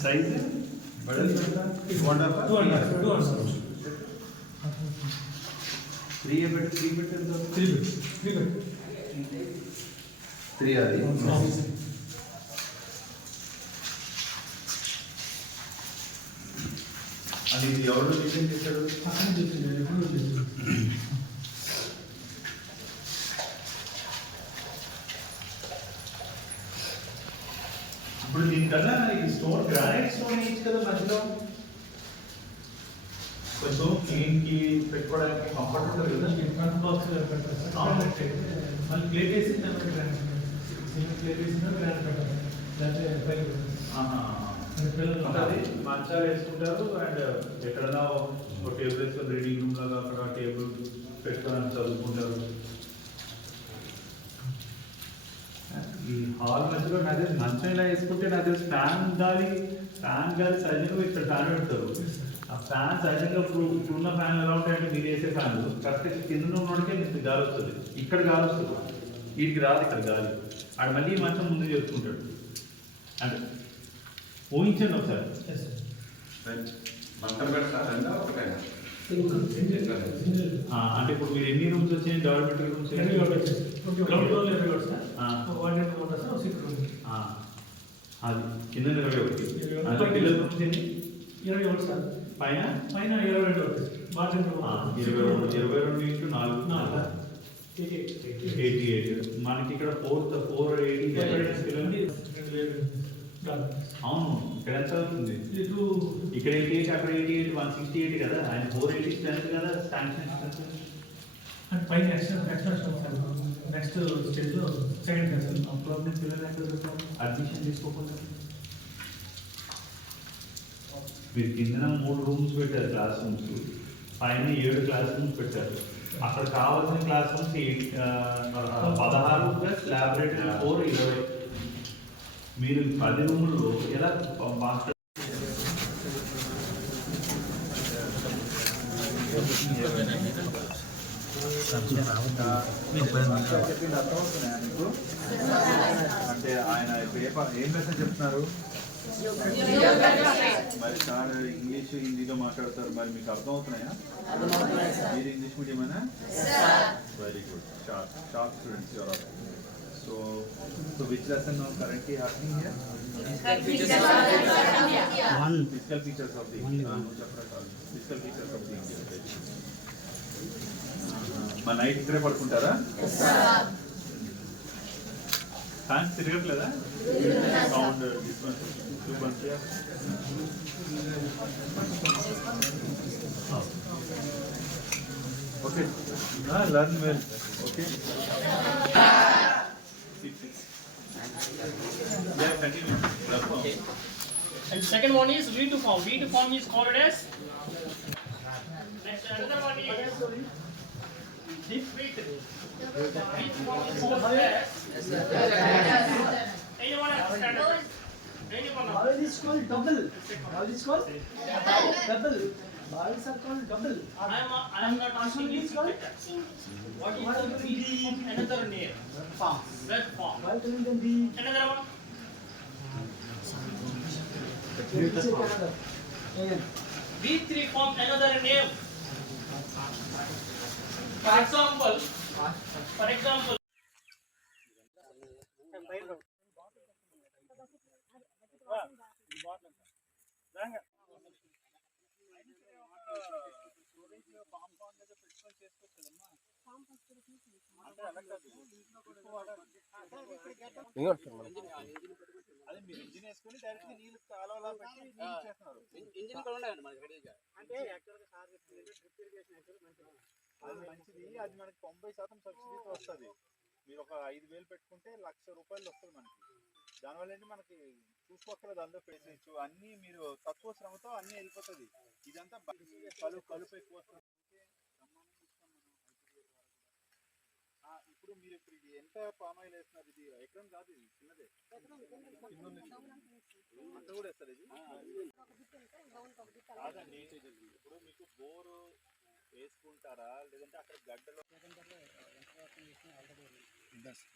Size three పెట్టు three పెట్టు three అది అది ఇది ఎవరు డిజైన్ చేశాడు ఇప్పుడు దీనికన్నా ఈ స్టోన్ గ్రానైట్ స్టోన్ వేయచ్చు కదా మధ్యలో కొంచెం క్లీన్ కి పెట్టుకోవడానికి కంఫర్ట్ ఉంటుంది కదా మళ్ళీ ప్లేట్ వేసి ప్లేట్ వేసిన గ్రాండ్ పెట్టాలి లేకపోతే ఆహా. పిల్లలు ఉంటుంది మంచాలు వేసుకుంటారు అండ్ ఎక్కడన్నా ఒక టేబుల్ వేసుకొని రీడింగ్ రూమ్ లాగా అక్కడ టేబుల్ పెట్టుకొని చదువుకుంటారు ఈ హాల్ మధ్యలో నాది మంచం ఇలా వేసుకుంటే నాది ఫ్యాన్ గాలి ఫ్యాన్ గాలి సహజంగా ఇక్కడ ఫ్యాన్ పెడతారు. ఆ ఫ్యాన్ సహజంగా ఇప్పుడు ఇప్పుడున్న ఫ్యాన్ ఎలా ఉంటాయంటే మీరు వేసే ఫ్యాన్ కరెక్ట్ కింద ఉన్నోడికే మీకు గాలి వస్తుంది. ఇక్కడ గాలి వస్తుంది. వీటికి రాదు ఇక్కడ గాలి. ఆడ మళ్ళీ మంచం ముందు చేసుకుంటాడు. అంటే ఊహించండి ఒకసారి. మంత్రం పెడతా రెండా ఒకటైనా? అంటే ఇప్పుడు మీరు ఎన్ని రూమ్స్ వచ్చాయి? డార్మెటరీ రూమ్స్ ఆ. ఆ, అది కింద ఇరవై ఒకటి. ఇరవై అంటే ఒకటి. పిల్లల రూమ్స్ ఎన్ని? ఇరవై ఒకటి సార్. పైన? పైన ఇరవై రెండు ఒకటి బాత్రూమ్ ఆ, ఇరవై రెండు ఇరవై రెండు ఇంటూ నాలుగు. నాలుగు. Eighty eight. మనకి ఇక్కడ ఫోర్ ఫోర్ ఎయిటీ. అవును. ఇక్కడ ఎంత అవుతుంది. ఇటు ఇక్కడ ఎయిటీ ఎయిట్ అక్కడ eighty eight one sixty eight కదా? ఆయన ఫోర్ ఎయిటీ స్ట్రెంత్ కదా శాంక్షన్ అంటే పైన సార్ నెక్స్ట్ స్టేజ్లో సెకండ్ క్లాస్ అప్పుడు పిల్లలు ఎక్కడ అడ్మిషన్ తీసుకోకుండా మీరు కిందన మూడు రూమ్స్ పెట్టారు క్లాస్ రూమ్స్ పైన ఏడు క్లాస్ రూమ్స్ పెట్టారు. అక్కడ కావాల్సిన క్లాస్ రూమ్స్ పదహారు ప్లస్ ల్యాబొరేటరీ ఫోర్ ఇరవై. మీరు పది రూముల్లో ఎలా చెప్పింది అర్థమవుతున్నాయా నీకు అంటే ఆయన ఇప్పుడు ఏ ప- ఏం లెసన్ చెప్తున్నారు మరి సార్ ఇంగ్లీష్ హిందీలో మాట్లాడతారు మరి మీకు అర్థమవుతున్నాయా మీరు English మీడియమేనా very good sharp sharp students your so so which lesson currently happening here physical features of the physical features of the మా నైట్ ఇక్కడే పడుకుంటారా fans తిరగట్లేదా sound okay learn well okay continue And second one is V to form. V to form is called as. Next another one is. How is it called double? How is it called double? Double. Vowels are called double. I am I am not asking you. What is what the be another name? Form. That form. Why can it be another one? B3 form another name. Example. For example. అదే మీరు engine వేసుకొని direct నీళ్ళు కాలువలా పెట్టి నీళ్ళు చేస్తున్నారు అంటే యాక్చువల్గా సార్ చెప్పింది డ్రిప్ ఇరిగేషన్ యాక్చువల్గా మంచిది అది మంచిది. అది మనకి తొంభై శాతం సబ్సిడీతో వస్తుంది. మీరు ఒక ఐదు వేలు పెట్టుకుంటే లక్ష రూపాయలు వస్తుంది మనకి. దానివల్ల ఏంటి మనకి చూసుకోక్కర్లేదు అందులో పేసేయచ్చు అన్నీ మీరు తక్కువ శ్రమతో అన్నీ వెళ్ళిపోతుంది. ఇదంతా కలుపు కలుపు ఎక్కువ వస్తుంది. ఇప్పుడు మీరు ఇప్పుడు ఇది ఎంత పామ్ ఆయిల్ వేస్తున్నారు? ఇది ఎకరం కాదు ఇది చిన్నదే. చిన్నది. అంత కూడా వేస్తారు ఇది. కాదండి ఇప్పుడు మీకు బోరు వేసుకుంటారా? లేదంటే అక్కడ గడ్డలో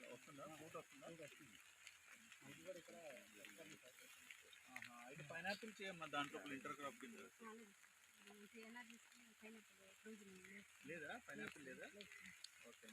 వస్తుందా? ఫోటో వస్తుందా? అయితే పైనాపిల్ చేయమ్మా దాంట్లో ఇంటర్ క్రాప్ కింద. లేదా? పైనాపిల్ లేదా? ఓకే